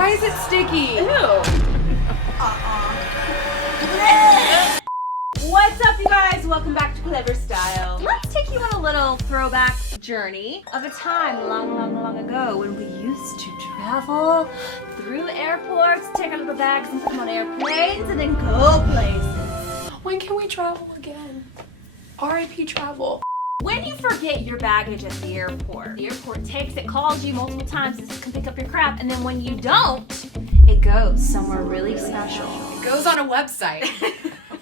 Why is it sticky? Ew. What's up, you guys? Welcome back to Clevver Style. Let's take you on a little throwback journey of a time long ago when we used to travel through airports, take our little bags and put them on airplanes, and then go places. When can we travel again? R.I.P. travel. When you forget your baggage at the airport takes it, calls you multiple times to come pick up your crap, and then when you don't, it goes somewhere really special. It goes on a website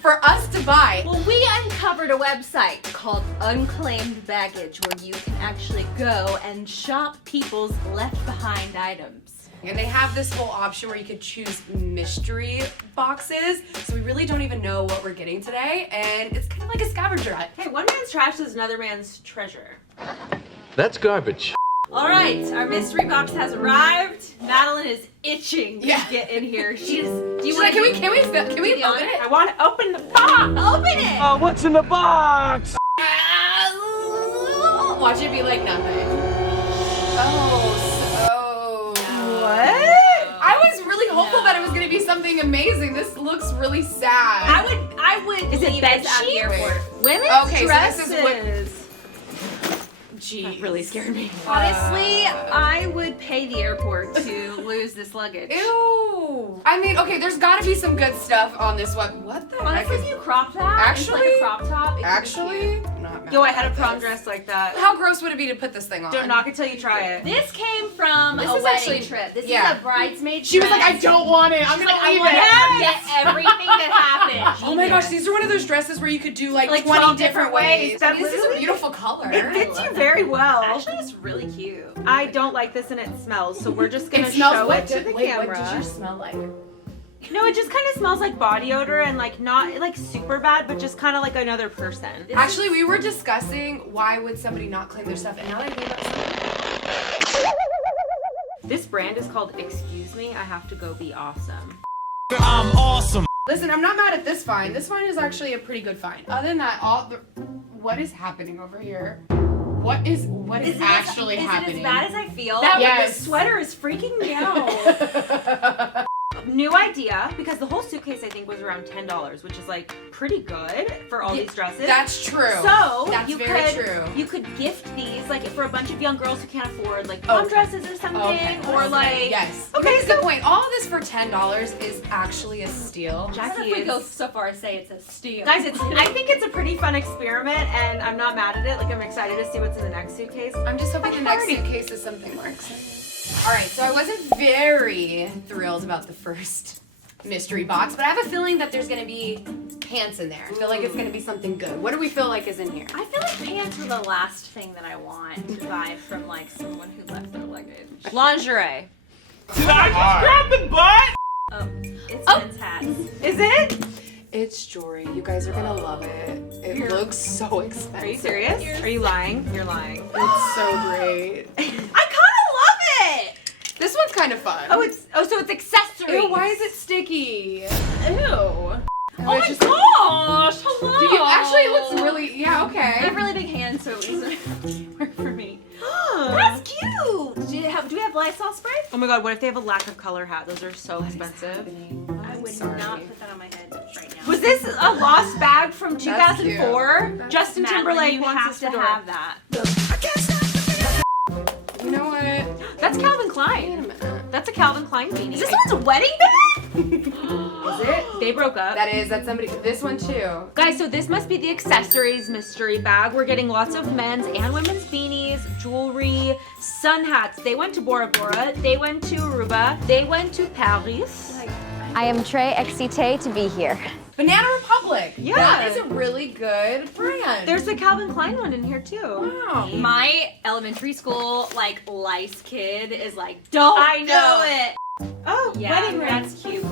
for us to buy. Well, we uncovered a website called Unclaimed Baggage where you can actually go and shop people's left behind items. And they have this whole option where you could choose mystery boxes. So we really don't even know what we're getting today. And it's kind of like a scavenger hunt. Hey, one man's trash is another man's treasure. That's garbage. All right, our mystery box has arrived. Madeline is itching to get in here. She's open it? I want to open the box. Open it. Oh, what's in the box? Watch it be like nothing. What? I was really hopeful that it was gonna be something amazing. This looks really sad. I would. Is it bed at the airport? Women's dresses. So this is what. Jeez. That really scared me. Honestly, I would pay the airport to lose this luggage. Ew. I mean, okay, there's gotta be some good stuff on this one. What the heck? Honestly, if you crop that, Actually? it's like a crop top. It could be Actually, cute. not mad Yo, I about had a prom this. dress like that. How gross would it be to put this thing on? Don't knock it till you try it. This came from This a is wedding actually- trip. This yeah. is a bridesmaid She was like, dress. I don't want it. I'm She's gonna like, leave I want it. to get everything that happened. Oh my gosh, these are one of those dresses where you could do like 12 20 different different ways. ways. I mean, this is a Literally- beautiful color. It fits you very well. Actually, it's really cute. I don't like this and it smells, so we're just gonna It smells show what it to the What camera. does yours smell like? No, it just kind of smells like body odor and like not like super bad, but just kind of like another person. Actually, we were discussing why would somebody not claim their stuff, and now that I think about it, This brand is called Excuse Me, I Have to Go Be Awesome. I'm awesome. listen, I'm not mad at this find. This find is actually a pretty good find. Other than that, what is happening over here? What is actually happening? Is it as bad as I feel? Yes. This sweater is freaking me out. New idea, because the whole suitcase I think was around $10, which is like pretty good for all these dresses. That's true. So that's very true. You could gift these like for a bunch of young girls who can't afford like prom dresses or something, or like yes. Okay, That's a good point. All of this for $10 is actually a steal. Jackie we go is. so far as say it's a steal. Guys, I think it's a pretty fun experiment, and I'm not mad at it. Like I'm excited to see what's in the next suitcase. I'm just hoping the next suitcase is something more exciting. All right, so I wasn't very thrilled about the first mystery box, but I have a feeling that there's gonna be pants in there. I feel like it's gonna be something good. What do we feel like is in here? I feel like pants were the last thing that I want to buy from like someone who left their luggage. Lingerie. Did I just grab the butt? Oh, it's men's hats. Is it? It's jewelry. You guys are gonna love it. It looks so expensive. Are you serious? Are you lying? You're lying. It's so great. I kind of love it. This one's kind of fun. So it's accessories. Ew, why is it sticky? Ew. Oh my gosh! Hello. Do you actually? It looks really. Yeah. I Okay. have really big hands, so it doesn't work for me. That's cute. Do we have Lysol spray? Oh my god, what if they have a lack of color hat? Those are so expensive. I would not put that on my head right now. Was this a lost bag from That's 2004? cute. Justin Madeline, Timberlake you wants have us to to have that. You know what? That's Calvin Wait a Klein. minute. That's a Calvin Klein beanie. Is this someone's wedding bag? Is it? They broke up. That's somebody. This one too. Guys, so this must be the accessories mystery bag. We're getting lots of men's and women's beanies, jewelry, sun hats. They went to Bora Bora. They went to Aruba. They went to Paris. I am très excitée to be here. Banana Republic. Yeah. That is a really good brand. There's a Calvin Klein one in here too. Wow. My elementary school lice kid is like, don't I know. do it. Oh, Yeah, wedding ring. that's cute.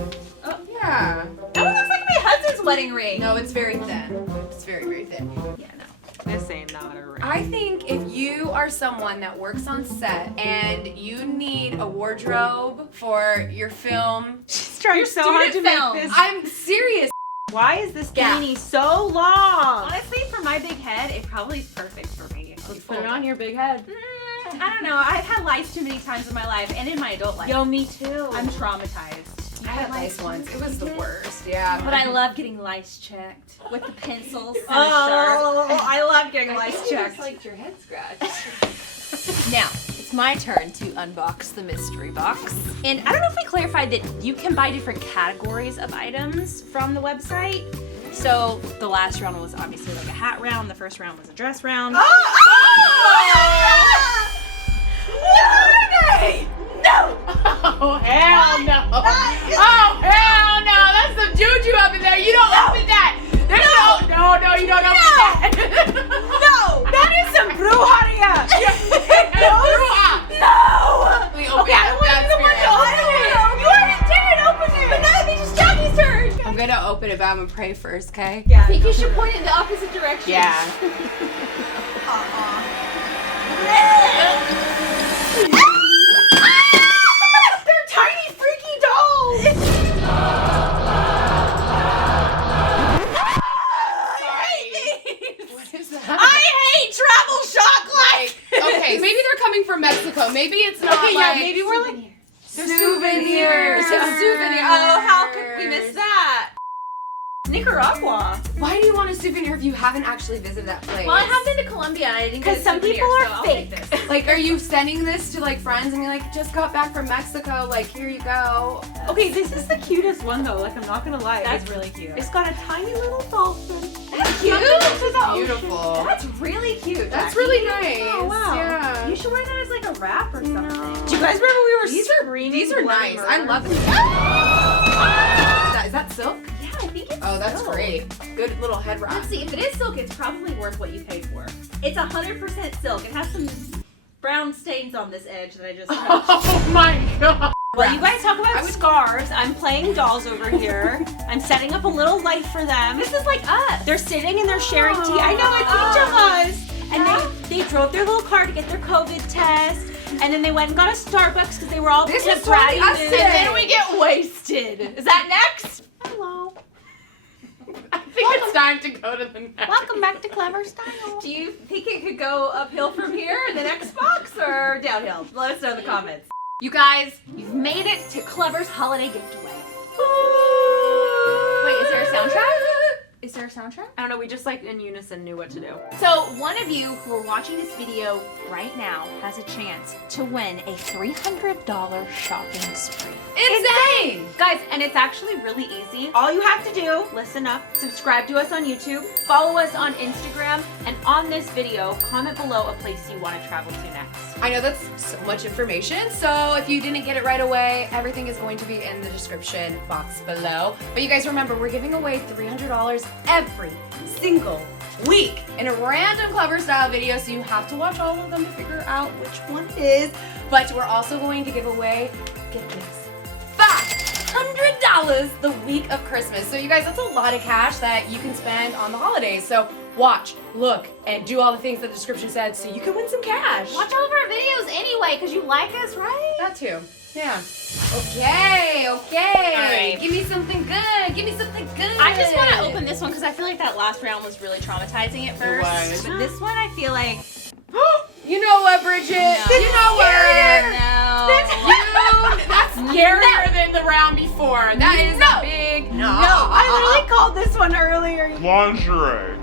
Yeah. That one looks like my husband's wedding ring. No, it's very thin. It's very, very thin. Yeah, no. This ain't not a ring. I think if you are someone that works on set and you need a wardrobe for your film, She's trying so hard to student film. make this. I'm serious. Why is this Yeah. beanie so long? Honestly, for my big head, it probably is perfect for me. Let's put it on your big head. I don't know. I've had lice too many times in my life and in my adult life. Yo, me too. I'm traumatized. I had lice once. It was the worst. Yeah. But I love getting lice checked with the pencils. Oh, I love getting lice checked. Like your head scratched. Now, it's my turn to unbox the mystery box. And I don't know if we clarified that you can buy different categories of items from the website. So the last round was obviously like a hat round. The first round was a dress round. Oh, hell no. Oh, hell no. That's some juju up in there. You don't open that. There's no, you don't open that. No. That is some brujeria. No. We open Okay, I don't want to be the one to open it. You already did open it. But now it's just Jackie's turn. I'm gonna open it, but I'm gonna pray first, okay? Yeah. I think you should point it in the opposite direction. Yeah. They're tiny, freaky dolls. What is that? I hate travel chocolate. Okay, maybe they're coming from Mexico. Maybe it's not Okay, like... yeah, maybe we're like souvenirs. Souvenir. Oh, how could we miss that? Nicaragua. Why do you want a souvenir if you haven't actually visited that place? Well, I have been to Colombia and I didn't get a Because some souvenir, people are so I'll take fake. this. Like, are you sending this to like friends and you're like, just got back from Mexico, like, here you go? Okay, this is the cutest one though. Like, I'm not gonna lie. That's really cute. It's got a tiny little dolphin. That's cute. Beautiful. That's really cute. That's Jackie. really nice. Oh, wow. Yeah. You should wear that as like a wrap or something. Do you guys remember we were These screaming? are bloody nice. murder? I love them. Is that silk? Yeah, I think it's Oh, that's silk. great. Good little head wrap. Let's see, if it is silk, it's probably worth what you paid for. It's 100% silk. It has some brown stains on this edge that I just touched. Oh my god. Well, you guys talk about scarves. I'm playing dolls over here. I'm setting up a little life for them. This is like us. They're sitting and they're sharing tea. I know, it's each of us. And they drove their little car to get their COVID test. And then they went and got a Starbucks because they were all This in a is totally bratty us mood. today. And then we get wasted. Is that next? Hello. I think it's time to go to the next. Welcome back to Clevver Style. Do you think it could go uphill from here in the next box or downhill? Let us know in the comments. You guys, you've made it to Clever's holiday gift away. Wait, is there a soundtrack? Is there a soundtrack? I don't know, we just like in unison knew what to do. So one of you who are watching this video right now has a chance to win a $300 shopping spree. Insane! Guys, and it's actually really easy. All you have to do, listen up, Subscribe to us on YouTube, follow us on Instagram, and on this video, comment below a place you want to travel to next. I know that's so much information, so if you didn't get it right away, everything is going to be in the description box below. But you guys remember, we're giving away $300 every single week in a random Clevver Style video, so you have to watch all of them to figure out which one it is. But we're also going to give away, get this, $500 the week of Christmas. So you guys, that's a lot of cash that you can spend on the holidays. So watch, look, and do all the things that the description said so you can win some cash. Watch all of our videos anyway, because you like us, right? That too. Yeah. Okay. All right. Give me something good. Give me something good. I just want to open this one because I feel like that last round was really traumatizing at first. was. But this one I feel like... You know what, Bridget? You know what? No. That's scarier than the round before. That is a big no. I literally called this one earlier. Lingerie.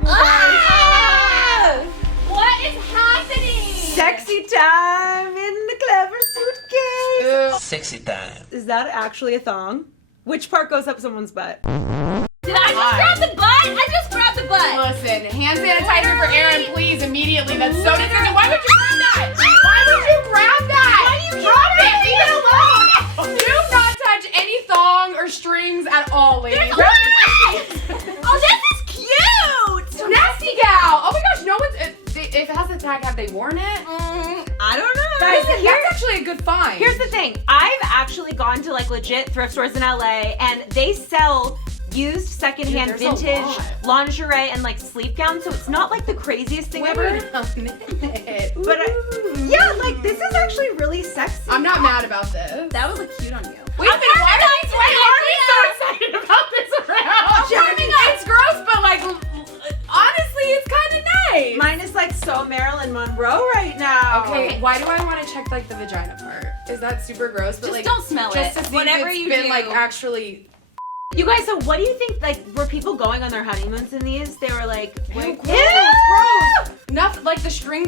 What is happening? Sexy time in the Clevver suitcase. Sexy time. Is that actually a thong? Which part goes up someone's butt? Did I just grab the butt? I just grabbed the butt. Listen, hand sanitizer for Erin, please, immediately. That's so disgusting. Why would you grab that? Why would you grab that? Why do you keep Drop it. grabbing Leave it alone. Do not touch any thong or strings at all, ladies. Oh, this is cute. Nasty gal. Oh my gosh, no one's. If it has a tag, have they worn it? I don't know. Guys, that's actually a good find. Here's the thing. I've actually gone to like legit thrift stores in LA and they sell used secondhand Dude, there's a vintage lot. lingerie and like sleep gowns, so it's not like the craziest thing ever. Wait a minute. But yeah, like this is actually really sexy. I'm not mad about this. That would look cute on you. Wait a minute, why are we so excited about this round? It's gross, but like, honestly, it's kind of nice. Mine is like so Marilyn Marilyn Monroe right now. Okay, why do I want to check like the vagina part? Is that super gross? But Just like, don't smell just it. to see Whatever if it's you been do. like actually. You guys, so what do you think, like, were people going on their honeymoons in these? They were like, Ew, gross, Ew! gross. Nothing like the string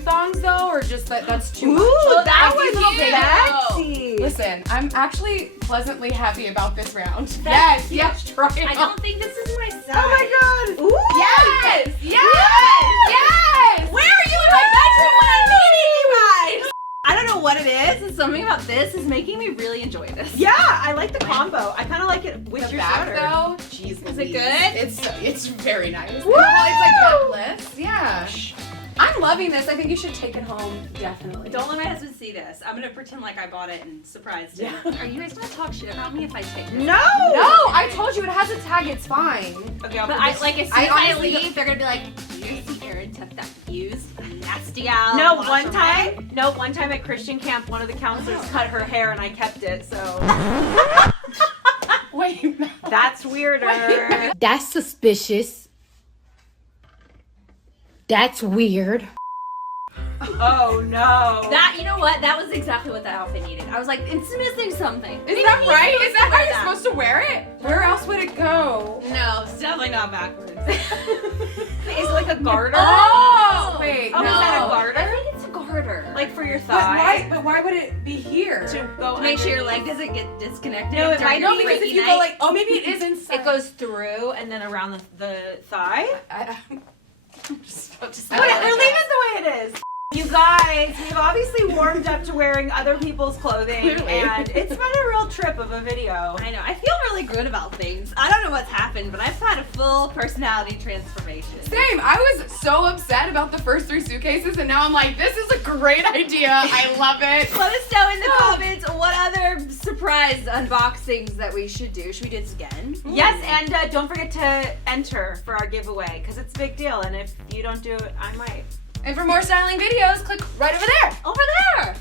thongs though, or just that's too much. Ooh, that Like, was you sexy. Listen, I'm actually pleasantly happy about this round. Yes, try it I on. don't think this is my size. Oh my god. Ooh. Yes, yes. Where are you in my bedroom when I'm meeting you guys? I don't know what it is, and something about this is making me really enjoy this. Yeah, I like the combo. I kind of like it with The your back sweater. though, jeez, Is it Louise. good? It's very nice. Woo! It's like necklace. Yeah. I'm loving this. I think you should take it home. Definitely. Don't let my husband see this. I'm gonna pretend like I bought it and surprised him. Are you guys gonna talk shit about me if I take this? No! No, I told you it has a tag. It's fine. Okay, I'll But put I this- like as soon as I I honestly leave, they're gonna be like, "You see Erin took that fuse, nasty owl." No, wash one away." time at Christian camp, one of the counselors cut her hair and I kept it, so Wait. that's weirder. That's suspicious. That's weird. Oh no. That, you know what? That was exactly what that outfit needed. I was like, it's missing something. Is that right? Is that how wear you're that. supposed to wear it? Where else would it go? No, it's definitely not backwards. Is it like a garter? Oh, wait. Oh, no. is that a I garter? think it's a garter. Like for your But thigh? why would it be here? To go Make sure your underneath. leg doesn't get disconnected. No, it during might your No, because if freaky you night. go like, oh, maybe it is inside. It goes through and then around the thigh. I'm just about to say. Whatever, leave it the way it is. You guys, we've obviously warmed up to wearing other people's clothing, Clearly. and it's been a real trip of a video. I know. I feel really good about things. I don't know what's happened, but I've had a full personality transformation. Same. I was so upset about the first 3 suitcases, and now I'm like, this is a great idea. I love it. Let us know in the comments what other surprise unboxings that we should do. Should we do this again? Yes, and don't forget to enter for our giveaway, because it's a big deal, and if you don't do it, I might. And for more styling videos, click right over there. Over there.